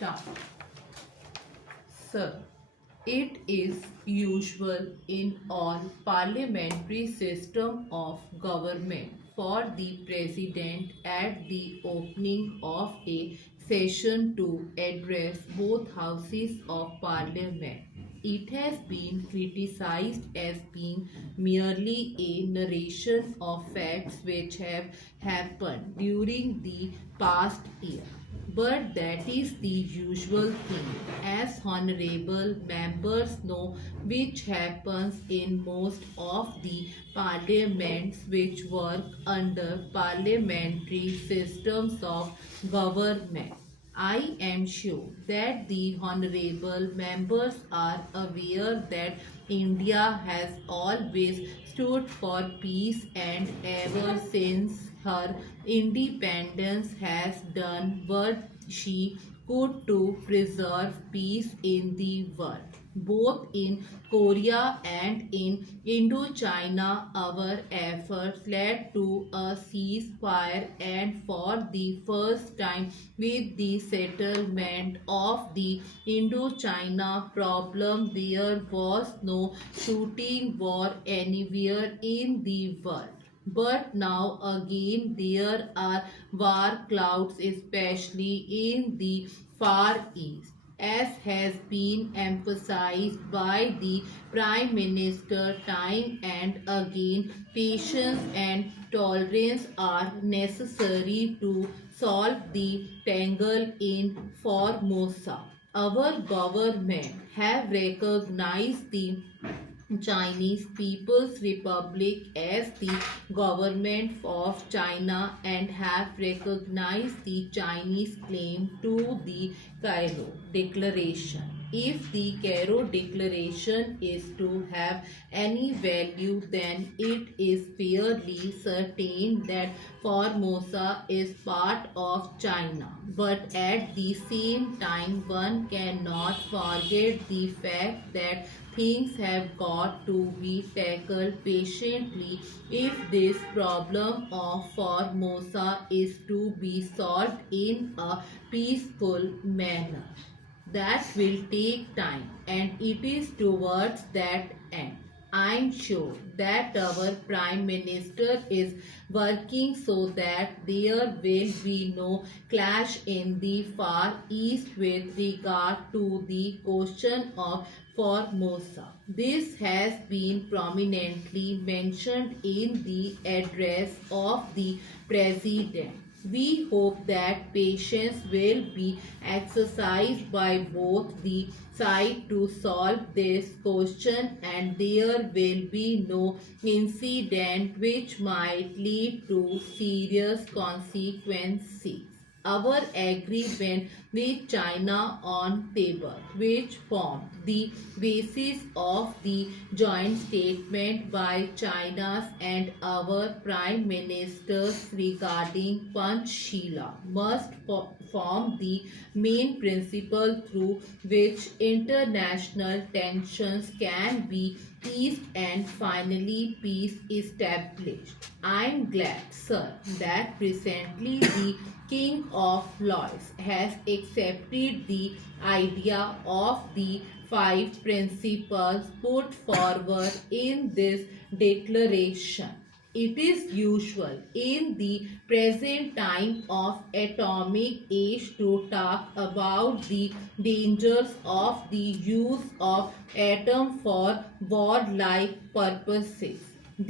start. Sir, it is usual in all parliamentary system of government for the president at the opening of a session to address both houses of parliament. It has been criticized as being merely a narration of facts which have happened during the past year. But that is the usual thing, as honorable members know, which happens in most of the parliaments which work under parliamentary systems of government. I am sure that the honorable members are aware that India has always stood for peace and ever since her independence has done what she could to preserve peace in the world. Both in Korea and in Indochina, our efforts led to a ceasefire, and for the first time, with the settlement of the Indochina problem, there was no shooting war anywhere in the world. But now again there are war clouds, especially in the Far East, as has been emphasized by the Prime Minister time and again. Patience and tolerance are necessary to solve the tangle in Formosa. Our government have recognized the Chinese People's Republic as the government of China and have recognized the Chinese claim to the Cairo Declaration. If the Cairo Declaration is to have any value, then it is fairly certain that Formosa is part of China. But at the same time, one cannot forget the fact that things have got to be tackled patiently if this problem of Formosa is to be solved in a peaceful manner. That will take time, and it is towards that end. I am sure that our Prime Minister is working so that there will be no clash in the Far East with regard to the question of Formosa. This has been prominently mentioned in the address of the President. We hope that patience will be exercised by both the sides to solve this question, and there will be no incident which might lead to serious consequences. Our agreement with China on paper, which formed the basis of the joint statement by China's and our Prime Ministers regarding Panchshila, must form the main principle through which international tensions can be eased and finally peace established. I am glad, sir, that recently the King of Laws has accepted the idea of the 5 principles put forward in this declaration. It is usual in the present time of atomic age to talk about the dangers of the use of atom for warlike purposes.